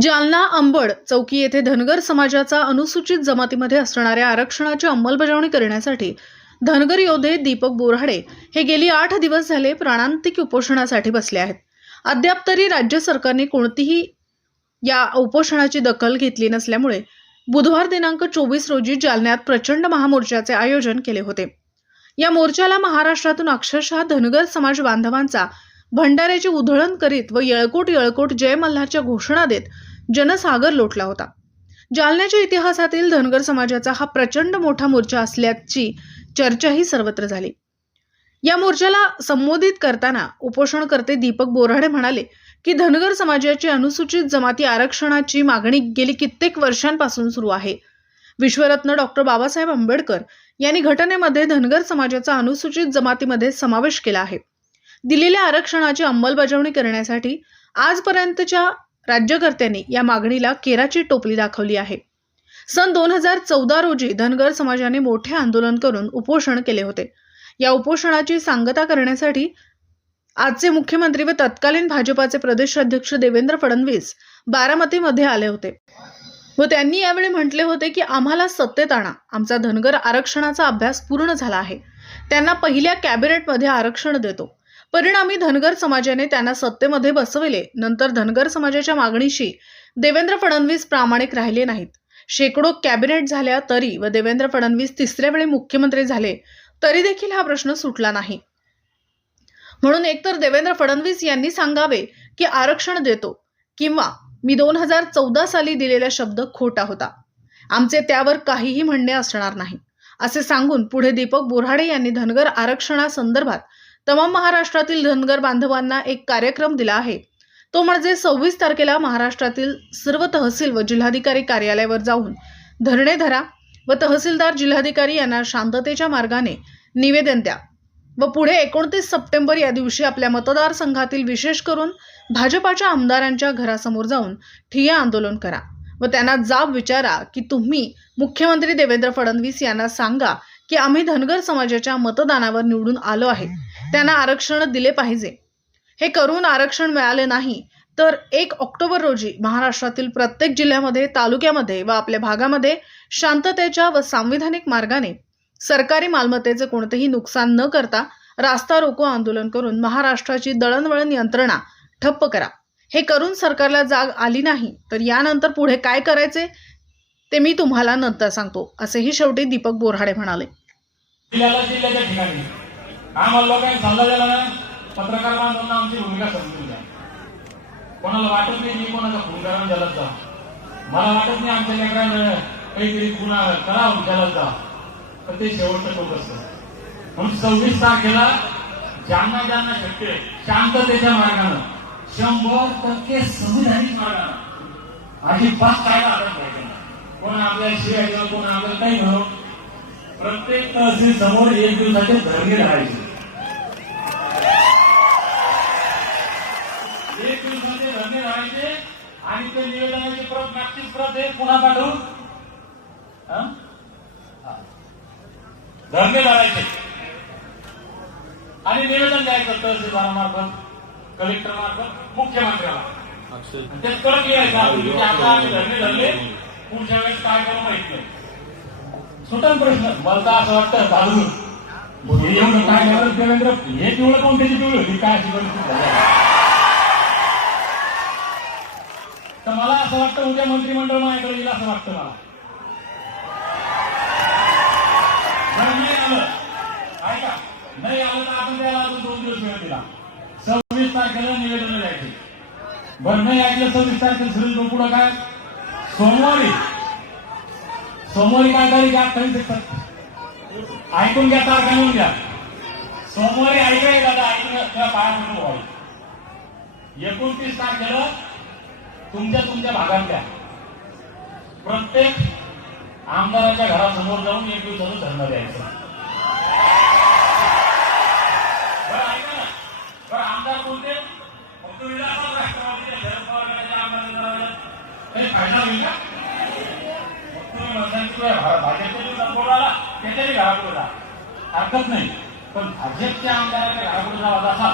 जालना अंबड चौकी येथे धनगर समाजाचा अनुसूचित जमातीमध्ये असणाऱ्या आरक्षणाची अंमलबजावणी करण्यासाठी धनगर योद्धे दीपक बोराडे हे गेली आठ दिवस झाले प्राणांतिक उपोषणासाठी बसले आहेत. अद्याप तरी राज्य सरकारने कोणतीही या उपोषणाची दखल घेतली नसल्यामुळे बुधवार दिनांक चोवीस रोजी जालन्यात प्रचंड महामोर्चाचे आयोजन केले होते. या मोर्चाला महाराष्ट्रातून अक्षरशः धनगर समाज बांधवांचा भंडाऱ्याची उधळण करीत व येळकोट येळकोट जय मल्हारच्या घोषणा देत जनसागर लोटला होता. जालन्याच्या इतिहासातील धनगर समाजाचा हा प्रचंड मोठा मोर्चा असल्याची चर्चाही सर्वत्र झाली. या मोर्चाला संबोधित करताना उपोषणकर्ते दीपक बोराडे म्हणाले की धनगर समाजाची अनुसूचित जमाती आरक्षणाची मागणी गेली कित्येक वर्षांपासून सुरू आहे. विश्वरत्न डॉक्टर बाबासाहेब आंबेडकर यांनी घटनेमध्ये धनगर समाजाचा अनुसूचित जमातीमध्ये समावेश केला आहे. दिलेल्या आरक्षणाची अंमलबजावणी करण्यासाठी आजपर्यंतच्या राज्यकर्त्यांनी या मागणीला केराची टोपली दाखवली आहे. सन दोन हजार चौदा रोजी धनगर समाजाने मोठे आंदोलन करून उपोषण केले होते. या उपोषणाची सांगता करण्यासाठी आजचे मुख्यमंत्री व तत्कालीन भाजपाचे प्रदेश अध्यक्ष देवेंद्र फडणवीस बारामतीमध्ये आले होते. व त्यांनी यावेळी म्हटले होते की आम्हाला सत्तेत आणा. आमचा धनगर आरक्षणाचा अभ्यास पूर्ण झाला आहे. त्यांना पहिल्या कॅबिनेटमध्ये आरक्षण देतो. परिणामी धनगर समाजाने त्यांना सत्तेमध्ये बसविले. नंतर धनगर समाजाच्या मागणीशी देवेंद्र फडणवीस प्रामाणिक राहिले नाहीत. शेकडो कॅबिनेट झाल्या तरी व देवेंद्र फडणवीस तिसऱ्या वेळी मुख्यमंत्री झाले तरी देखील हा प्रश्न सुटला नाही. म्हणून एकतर देवेंद्र फडणवीस यांनी सांगावे की आरक्षण देतो किंवा मी दोन हजार चौदा साली दिलेला शब्द खोटा होता. आमचे त्यावर काहीही म्हणणे असणार नाही. असे सांगून पुढे दीपक बोराडे यांनी धनगर आरक्षणासंदर्भात तमाम महाराष्ट्रातील धनगर बांधवांना एक कार्यक्रम दिला आहे. तो म्हणजे सव्वीस तारखेला महाराष्ट्रातील सर्व तहसील व जिल्हाधिकारी कार्यालयावर जाऊन धरणे धरा व तहसीलदार जिल्हाधिकारी यांना शांततेच्या मार्गाने निवेदन द्या व पुढे एकोणतीस सप्टेंबर या दिवशी आपल्या मतदारसंघातील विशेष करून भाजपाच्या आमदारांच्या घरासमोर जाऊन ठिय्या आंदोलन करा व त्यांना जाब विचारा की तुम्ही मुख्यमंत्री देवेंद्र फडणवीस यांना सांगा की आम्ही धनगर समाजाच्या मतदानावर निवडून आलो आहे. त्यांना आरक्षण दिले पाहिजे. हे करून आरक्षण मिळाले नाही तर एक ऑक्टोबर रोजी महाराष्ट्रातील प्रत्येक जिल्ह्यामध्ये तालुक्यामध्ये व आपल्या भागामध्ये शांततेच्या व सांविधानिक मार्गाने सरकारी मालमत्तेचे कोणतेही नुकसान न करता रास्ता रोको आंदोलन करून महाराष्ट्राची दळणवळण यंत्रणा ठप्प करा. हे करून सरकारला जाग आली नाही तर यानंतर पुढे काय करायचे? ते मी तुम्हाला नंतर सांगतो असेही शेवटी दीपक बोराडे म्हणाले. जिल्ह्याच्या ठिकाणी. आम्हाला लोकांनी सल्ला दिला ना पत्रकार बांधवांना आमची भूमिका समजून द्या कोणाला वाटत नाही मी कोणाचा खून करा जलत जा. मला वाटत नाही आमच्या लेकरानं काहीतरी गुन्हा करावं जलत जा. तर ते शेवटचं टोक असत. म्हणून सव्वीस तारखेला ज्यांना ज्यांना शक्य शांततेच्या मार्गानं शंभर टक्के संविधानिक मार्गानं अजिबात कायदा आलं पाहिजे कोण आपल्याला शिवायचं कोण आपल्याला काही म्हणून प्रत्येक तहसील समोर एक दिवसाचे धरणे राहायचे एक दिवसाचे राहायचे आणि ते निवेदनाची प्रत मागचीच प्रत आहे पुन्हा पाठवून हं? हा. धरणे धरायचे आणि निवेदन द्यायचं तहसीलदारामार्फत कलेक्टर मार्फत मुख्यमंत्र्याला ते कळत लिहायचं आता आम्ही धरणे धरले पुढच्या वेळेस काय करू माहीत नाही. सुटन प्रश्न. मला तर असं वाटतं हे एवढं काय झालं देवेंद्र हे पिवळं कोण त्याची पिवळी? होती काय अशी परिस्थिती झाली तर मला असं वाटतं उद्या मंत्रिमंडळ माझ्याकडे येईल असं वाटतं मला. नाही आलं. ऐका नाही आलं तर आपण त्याला अजून दोन दिवस वेळ दिला. सव्वीस तारखेला निवेदन द्यायचे. बरं नाही ऐकलं सव्वीस तारखेला सुरेश पुढं काय? सोमवारी. सोमवारी काय तारीख अठ्ठावीस एकसष्ट ऐकून घ्या तारखा लिहून घ्या. सोमवारी ऐकाय दादा ऐकून घ्या. पाया पडून व्हावी एकोणतीस तारखेला तुमच्या तुमच्या भागातल्या प्रत्येक आमदाराच्या घरासमोर जाऊन एक दिवसाचं धरणं द्यायचं. बरं ऐका ना. बरं आमदार कोणते? फक्त विधानसभा राष्ट्रवादीच्या शरद पवार गटाच्या काही फायदा होईल का? तुम्ही म्हणता भाजपच्या आला त्याच्याही घरापुढे जा. हरकत नाही. पण भाजपच्या आमदाराच्या घरापुढे जावा असा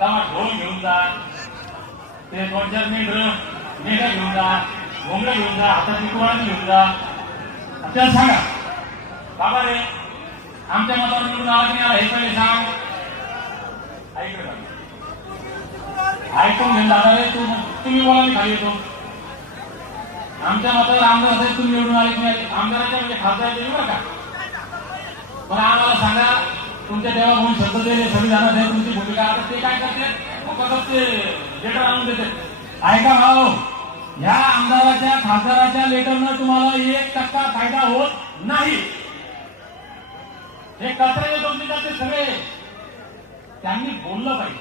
तेव्हा ढोल घेऊन जा? ते दोन चार मिनिट मेघा घेऊन जा घोंगडं घेऊन जा हातात कुवाळी घेऊन जा आपल्याला सांगा बाबा रे आमच्या मतावर निवडून आला की नाही हे पहिले सांग. ऐकलं ऐकून घेऊन दादा रे तू तुम्ही बोला मी खाली येतो. आमच्या मतावर आमदार असेल तुम्ही निवडून आले की नाही? आमदाराच्या म्हणजे खासदाराच्या बरं का? पण आम्हाला सांगा तुमच्या देवा म्हणून शब्द दिले संविधानात आहे तुमची भूमिका आता ते काय करते? फक्त ते लेटर आणून देते. ऐका भाऊ. ह्या आमदाराच्या खासदाराच्या लेटरनं तुम्हाला एक टक्का फायदा होत नाही. हे कचरे दोन ते सगळे. त्यांनी बोललं पाहिजे.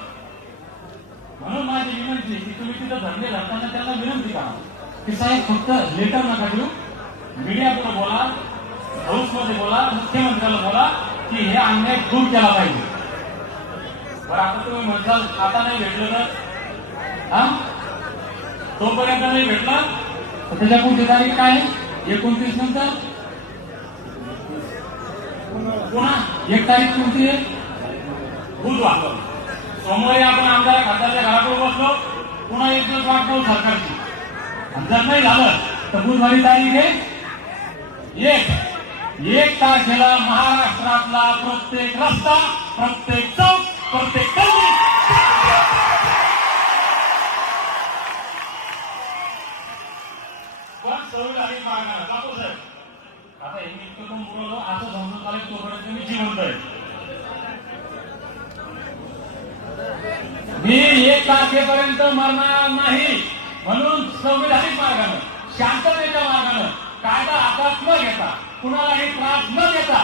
म्हणून माझी विनंती की तुम्ही तिथं धरले धरताना त्यांना विनंती करा. की साहेब फक्त लेटर नका देऊ. मीडियापुढे बोला हाऊसमध्ये बोला मुख्यमंत्र्याला बोला की हे अन्याय दूर केला पाहिजे. बरं आता तुम्ही म्हणताल आता नाही भेटलं तर? हा? तोपर्यंत नाही भेटला तर त्याच्या पुढची तारीख काय आहे? एकोणतीस नंतर? पुन्हा एक तारीख कोणती आहे? बुधवार. सोमवारी आपण आमदार खासदारच्या घराकडे बसलो. पुन्हा एक दिवस वाट पाहू सरकारची. आणि जर नाही झालं तर बुधवारी तारीख आहे? एक. एक तारखेला महाराष्ट्रातला प्रत्येक रस्ता प्रत्येक चौक प्रत्येक गल्ली पण संविधानिक मार्गाने जातो साहेब आता हे मी इतकं पण बोललो असं समजून आले तोपर्यंत मी जिवंत आहे मी एक तारखेपर्यंत मरणार नाही. म्हणून संविधानिक मार्गानं शांततेच्या मार्गानं कायदा हातात न घेता कुणालाही त्रास न देता